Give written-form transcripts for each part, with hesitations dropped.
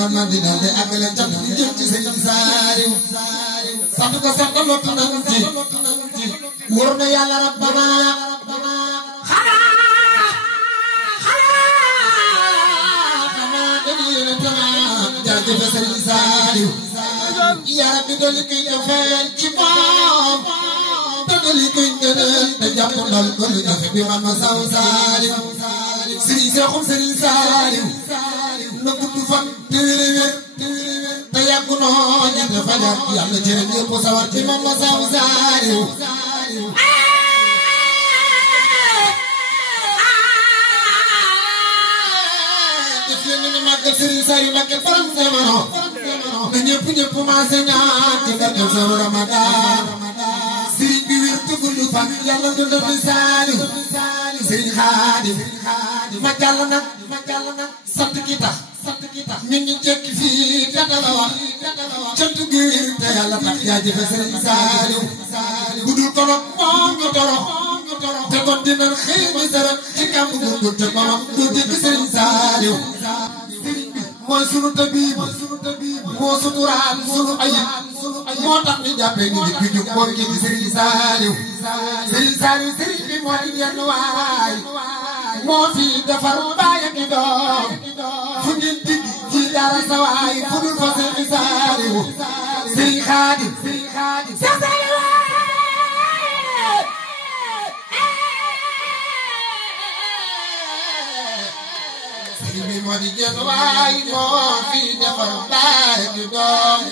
na Madina de àggale cant bi jëm ci Sëriñ Saaliw sant ko sant auto nañ ci wóor na Yàlla rabbana jaajëf Sëriñ Saaliw yaa rabbi dolli kuy defal ci moom te dolli kuy ngëneel te jàpp ndal ko lu jafe bi man ma saw Saaliw Sëriñ Seexum Sëriñ Saaliw na gudd fan te wér te yàgg noo ñett fajar Yàlla jërë ñëpp sawar ci man ma saw Saaliw màggal Sëriñ Saaliw Mbakke borom jamono na ñëpp maase ñaan ci barke Sëriñ Ramadan sëriñ bi wér te gudd fan Yàlla dundal di Saaliw Sëriñ Xaadim ma jàll nag sant ki tax ñu ngi jekki fii dana la wax cant gi te Yàlla tax jaajëf Sëriñ Saaliw budul kono moom ñu torox te kon dinañ xëy mi sara ci kàmb gu te kono du dégg Sëriñ Saaliw mooy sunu tabiib moo suturaal sunu ayib moo tax ñu jàppee ni nit bi ñu koy ci Sëriñ Saaliw sëriñ bi moo di yenn waay moo fi defar baay ak doom fu ngeen digg ci dara sa waay fu dul fa Sëriñ Saaliw Sëriñ Xaadim sëriñ bi moo di yenn waay moo fi defar baay ak doom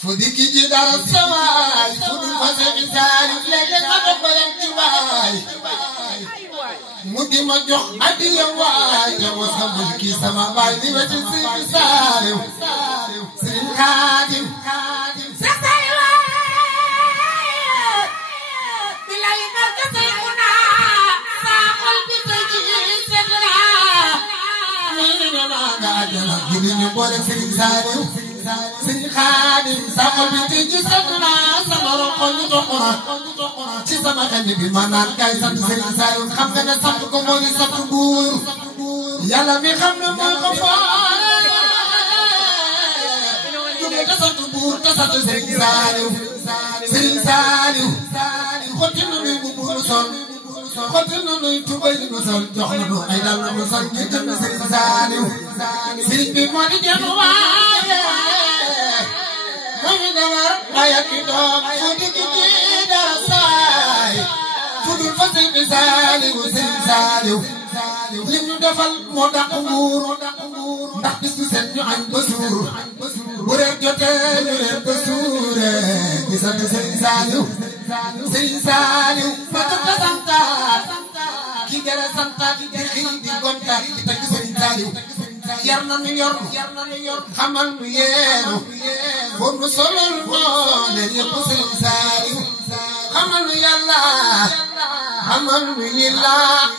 fu digg ci dara sa waay fu dul fa Sëriñ Saaliw léeg-léeg ma doog ko yem ci waay mu di ma jox addiya waay te ma xamul kii sama baay di wetu Sëriñ Saaliw Sëriñ Xaadim bilay barke Seexuna saa xol bi tey jii sedd naa mel ni ne maa nga àjjana gini ñu boole Sëriñ Saaliw Sëriñ Xaadim saa xol bi tey jii sedd naa sama roxo ñu toquna ci sama xel bi ma naan kay sant Sëriñ Saaliw xam nga ne sant ko moo di sant buur Yàlla mi xam ne mooy ko foore jóge te sant buur te sant Sëriñ Saaliw Sëriñ Saaliw xotti na nuy bu buur sol xotti na nuy tubay nu sol jox na nu ay dal nu sol ngir dem Sëriñ Saaliw sëriñ bi moo di jenn waaye moo ñu defar baay ak doom fu digg ci dara saay fu dul fa Sëriñ Saaliw Sëriñ Saaliw li ñu defal moo dàq nguur ndax bis bu set ñu añ ba suur bu reer jotee ñu reer ba suure di sant Sëriñ Saaliw Sëriñ Saaliw ma jot a santaat ki jara santaat di xëy di gontaat di tagg Sëriñ Saaliw yar na nu yor xamal nu yeenu fóot nu solol noo leen yëpp Sëriñ Saaliw xamal nu Yàlla xamal nu Yàlla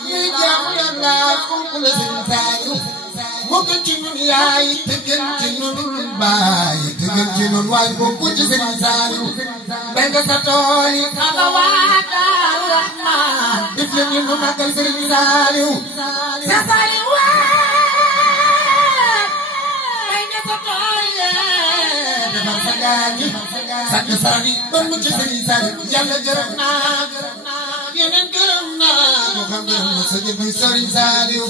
ñuy jaamu Yàlla fonk la Sëriñ Saaliw moo gën ci ñun yaay te gën ci ñun baay te gën ci ñun waay bokku ci Sëriñ Saaliw bay nga sa tool yi ala waa Daaru Rahmaan def leen ñu nu màggal Sëriñ Saaliw sa Saaliw bay nga sa tool yi defal sa gaañi sàkk sarax yi doon mu ci Sëriñ Saaliw Yàlla gërëm naa yeneen gërëm naa moo xam gërëm na sa jëf Sëriñ Saaliw